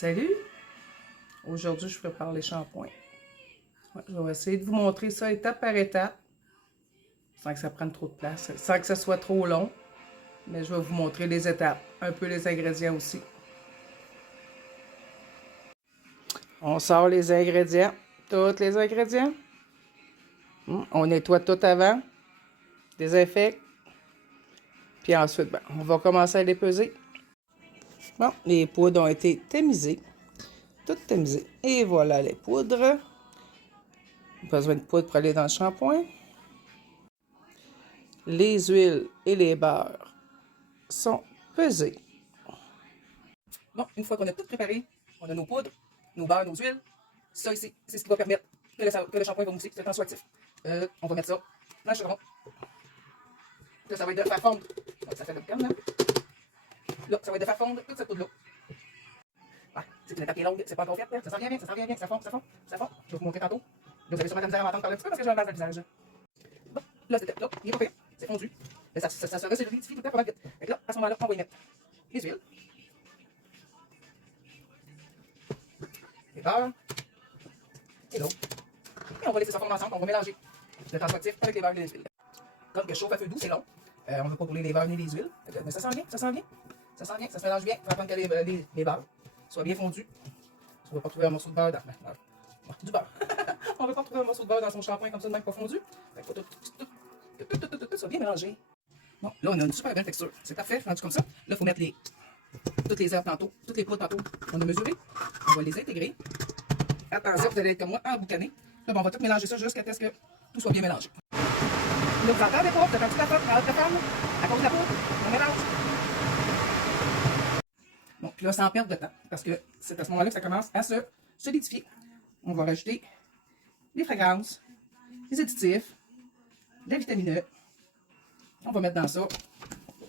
Salut! Aujourd'hui, je prépare les shampoings. Ouais, je vais essayer de vous montrer ça étape par étape, sans que ça prenne trop de place, sans que ça soit trop long. Mais je vais vous montrer les étapes, un peu les ingrédients aussi. On sort les ingrédients, tous les ingrédients. On nettoie tout avant, désinfecte. Puis ensuite, on va commencer à les peser. Bon, les poudres ont été tamisées. Toutes tamisées. Et voilà les poudres. Besoin de poudre pour aller dans le shampoing. Les huiles et les beurres sont pesés. Bon, une fois qu'on a tout préparé, on a nos poudres, nos beurres, nos huiles. Ça ici, c'est ce qui va permettre que le shampoing va mousser, que le tensioactif. On va mettre ça dans le chaudron. Là, ça va être de faire fondre. Donc, ça fait le calme, là. Là, ça va être de faire fondre toute cette poudre-là. Ouais, c'est une étape qui est longue, c'est pas encore fait. Ça sent bien, ça sent bien, ça fond, ça fond, ça fond. Je vais vous montrer tantôt. Là, vous avez sûrement de la misère à m'entendre parler un petit peu parce que j'ai un mal dans le visage. Bon, là, cette étape-là, il est pas fait. C'est fondu. Ça se resolidifie tout le temps pas mal vite. Fait que là, à ce moment-là, on va y mettre les huiles, les beurres et l'eau. Et on va laisser ça fondre ensemble. On va mélanger le tensioactif avec les beurres et les huiles. Comme que chauffe à feu doux, c'est long. On ne veut pas brûler les beurres ni les huiles. Mais ça sent bien, ça sent bien. Ça sent bien, ça se mélange bien. Il faut attendre que les beurres soient bien fondus. On ne va pas trouver un morceau de beurre dans... du beurre. On ne veut pas trouver un morceau de beurre dans son shampoing comme ça, de même pas fondu. Fait que tout soit bien mélangé. Bon, là, on a une super belle texture. C'est parfait, rendu comme ça. Là, il faut mettre toutes les herbes tantôt, toutes les poudres tantôt. On a mesuré. On va les intégrer. Attention, vous allez être comme moi, emboucané. Là, on va tout mélanger ça jusqu'à ce que tout soit bien mélangé. Là, vous entendez pas? Vous avez un petit affaire à cause de la poudre. On mélange. Bon, puis là, sans perdre de temps, parce que c'est à ce moment-là que ça commence à se solidifier. On va rajouter les fragrances, les additifs, la vitamine E. On va mettre dans ça,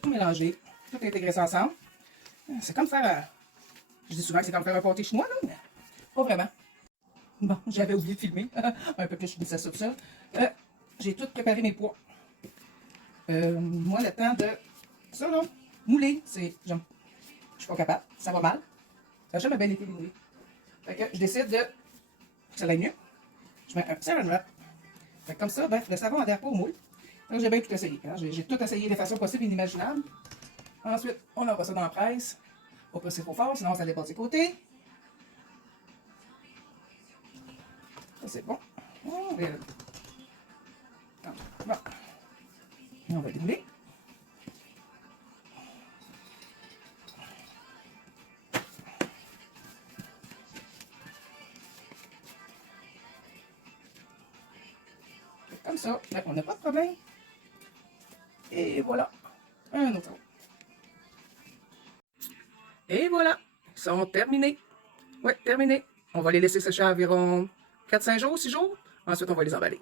tout mélanger, tout intégrer ça ensemble. C'est comme faire, je dis souvent que c'est comme faire un pâté chinois, là, mais pas vraiment. Bon, j'avais oublié de filmer, un peu que je finissais ça tout seul. J'ai tout préparé mes pois. Moi, le temps de ça, là, mouler, c'est, je suis pas capable, ça va mal. Ça n'a jamais bien été moulé. Fait que je décide de, pour que ça aille mieux, je mets un saran wrap. Fait que comme ça, le savon n'adhère pas au moule. Donc, j'ai bien tout essayé. Hein? J'ai tout essayé de façon possible et inimaginable. Ensuite, on envoie ça dans la presse. On va presser trop fort, sinon ça dépasse des côtés. Ça, c'est bon. Bon. Et on va démouler. Comme ça, là, on n'a pas de problème. Et voilà, un autre. Et voilà, ils sont terminés. Ouais, terminés. On va les laisser sécher à environ 4-5 jours, 6 jours. Ensuite, on va les emballer.